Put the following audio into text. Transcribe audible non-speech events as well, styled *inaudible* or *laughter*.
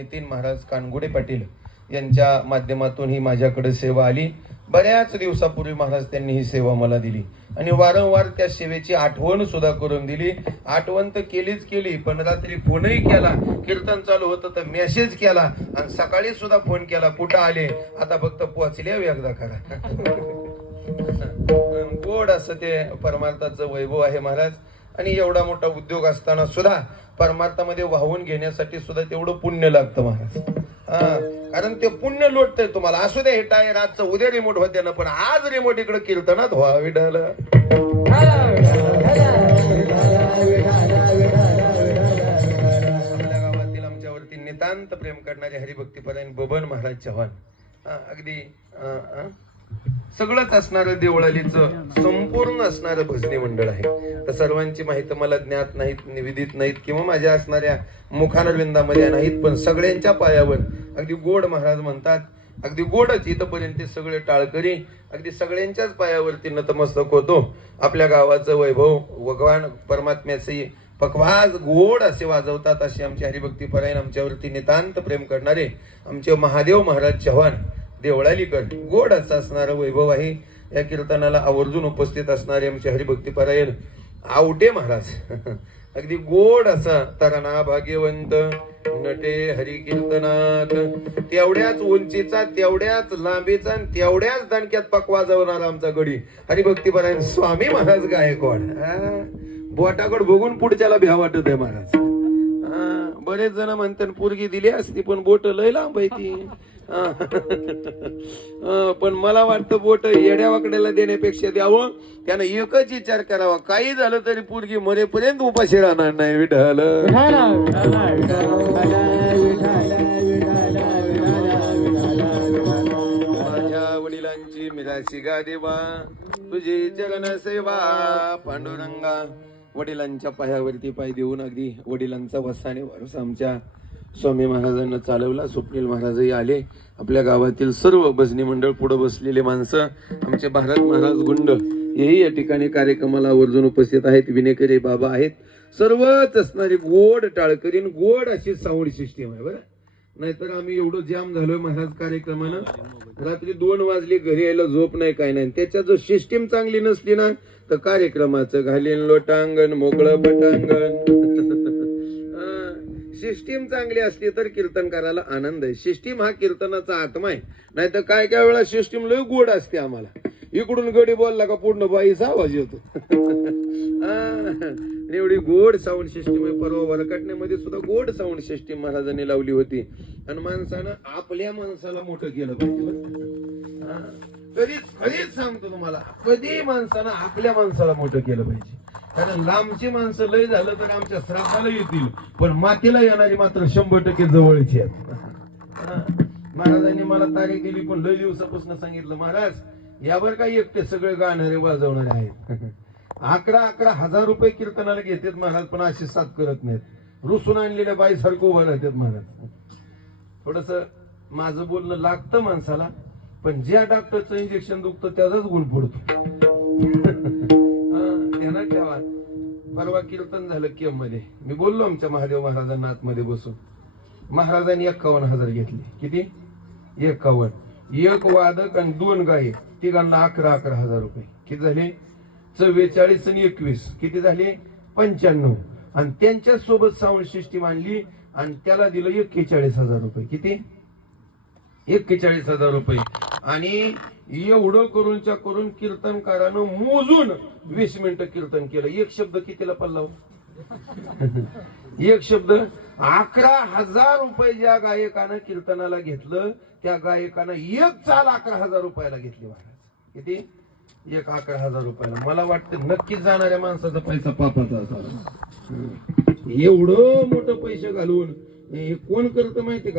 नितीन महाराज कानगुडे पाटील यांच्या माध्यमातून ही माझ्याकडे सेवा आली. बऱ्याच दिवसापूर्वी महाराज त्यांनी ही सेवा मला दिली. आणि वारंवार त्या सेवेची आठवण सुद्धा करून दिली. आठवण तर केलीच केली पण रात्री फोनही केला. कीर्तन चालू होतं तर मेसेज केला. आणि सकाळी सुद्धा फोन केला कुठं आले? आता फक्त पोहोचले एकदा करा *laughs* गोड असं ते परमार्थाचं वैभव आहे महाराज. आणि एवढा मोठा उद्योग असताना सुद्धा परमार्थामध्ये वाहून घेण्यासाठी सुद्धा तेवढं पुण्य लागतं महाराज. हा कारण ते पुण्य लोटतंय तुम्हाला. असू दे हे टायर आजचं उद्या रिमोट होते ना पण आज रिमोट इकडे कीर्तनात व्हा विडाल गावातील आमच्यावरती नितांत प्रेम करणारे हरिभक्तीपरायण बबन महाराज चव्हाण. अगदी अं, अं, सगळंच असणारं देवळालीचं संपूर्ण असणारं भजनी मंडळ आहे. तर सर्वांची माहिती मला ज्ञात नाहीत निवेदित नाहीत किंवा माझ्या असणाऱ्या मुखानविंदामध्ये नाहीत पण सगळ्यांच्या पायावर अगदी गोड महाराज म्हणतात अगदी गोडच इथपर्यंत सगळे टाळकरी अगदी सगळ्यांच्याच पायावरती नतमस्तक होतो. आपल्या गावाचं वैभव भगवान परमात्म्याचे पकवाज गोड असे वाजवतात असे आमचे हरिभक्ती परायण आमच्यावरती नितांत प्रेम करणारे आमचे महादेव महाराज चव्हाण देवळालीकर गोड असं असणारं वैभव आहे. या कीर्तनाला आवर्जून उपस्थित असणारे आमचे हरिभक्ती परायण आवटे महाराज. *laughs* अगदी गोड असा तरणा भाग्यवंत नटे हरी कीर्तनात तेवढ्याच उंचीचा तेवढ्याच लांबीचा आणि तेवढ्याच दणक्यात पकवा जावणारा आमचा गडी. हरिभक्ती परायण स्वामी महाराज गायकवाड. बोटाकड बघून पुढच्याला भ्या वाटत आहे महाराज. बरेच जण म्हणतात पोरगी दिली असती पण बोट लय लांब आहे ती. *laughs* पण मला वाटतं बोट येड्या वाकड्याला देण्यापेक्षा द्यावं. त्यानं एकच विचार करावा. काही झालं तरी पोरगी मरेपर्यंत उपाशी राहणार नाही विठाल माझ्या वडिलांची मिराशी गा देवा. तुझी चरण सेवा पांडुरंगा. वडिलांच्या पायावरती पाय देऊन अगदी वडिलांचा वसाने वारसा आमच्या. स्वामी महाराजांना चालवला स्वप्नील महाराजही आले. आपल्या गावातील सर्व भजनी मंडळ पुढे बसलेले माणसं आमचे भारत महाराज गुंड हेही या ठिकाणी कार्यक्रमाला आवर्जून उपस्थित आहेत. विनेकरी बाबा आहेत. सर्वच असणारी गोड टाळकरीन गोड अशी साऊंड सिस्टीम आहे बरं. नाहीतर आम्ही एवढं जाम झालोय महाराज कार्यक्रमानं. रात्री दोन वाजले घरी यायला झोप नाही काय नाही. त्याच्या जर सिस्टीम चांगली नसली ना तर कार्यक्रमाचं घालीन लोटांगण मोकळं पटांगण. सिस्टीम चांगली असली तर कीर्तन करायला आनंद आहे. सिस्टीम हा कीर्तनाचा आत्मा आहे. नाहीतर काय काय वेळा सिस्टीम लय गोड असते आम्हाला. इकडून गडी बोलला का पूर्ण बाईचा आवाज येतो. *laughs* एवढी गोड साऊंड सिस्टीम आहे. परवा वरकटण्यामध्ये सुद्धा गोड साऊंड सिस्टीम महाराजांनी लावली होती. आणि माणसानं आपल्या माणसाला मोठं केलं पाहिजे. कधीच कधीच सांगतो तुम्हाला. कधी माणसानं आपल्या माणसाला मोठं केलं पाहिजे? कारण लांबची माणसं लय झालं तर आमच्या श्राद्धाला येतील. पण मातीला येणारी मात्र शंभर टक्के जवळची आहेत. महाराजांनी मला तारीख दिली पण लय दिवसापासून सांगितलं महाराज यावर काही एकटे सगळे गाणारे वाजवणारे आहेत. अकरा अकरा हजार रुपये कीर्तनाला घेतात महाराज पण अशी साथ करत नाहीत. रुसून आणलेल्या बाई सारखं उभं राहतात महाराज. थोडस माझं बोलणं लागतं माणसाला पण ज्या डॉक्टरचं इंजेक्शन दुखतं त्याचाच गुण पडतो. परवा कीर्तन झालं केममध्ये मी बोललो आमच्या महादेव महाराजांना आतमध्ये बसून. महाराजांनी एक्कावन्न हजार घेतले. किती? एक्कावन्न. एक वादक आणि दोन गायक. तिघांना अकरा अकरा हजार रुपये. किती झाले? चव्वेचाळीस आणि एकवीस. किती झाले? पंच्याण्णव. आणि त्यांच्यासोबत साऊंड सिस्टीम आणली आणि त्याला दिलं एक्केचाळीस हजार रुपये. किती? एक्केचाळीस हजार रुपये. आणि एवढं करूनच्या करून कीर्तनकारानं मोजून वीस मिनिटं कीर्तन केलं. एक शब्द कितीला पल्ला हो? एक शब्द अकरा हजार रुपये ज्या गायकानं कीर्तनाला घेतलं त्या गायकानं एक चाल अकरा हजार रुपयाला घेतली महाराज. किती? एक अकरा हजार रुपयाला. मला वाटतं नक्कीच जाणाऱ्या माणसाचा पैसा पापाचा असा एवढं मोठं पैसे घालून हे कोण करतं माहिती का?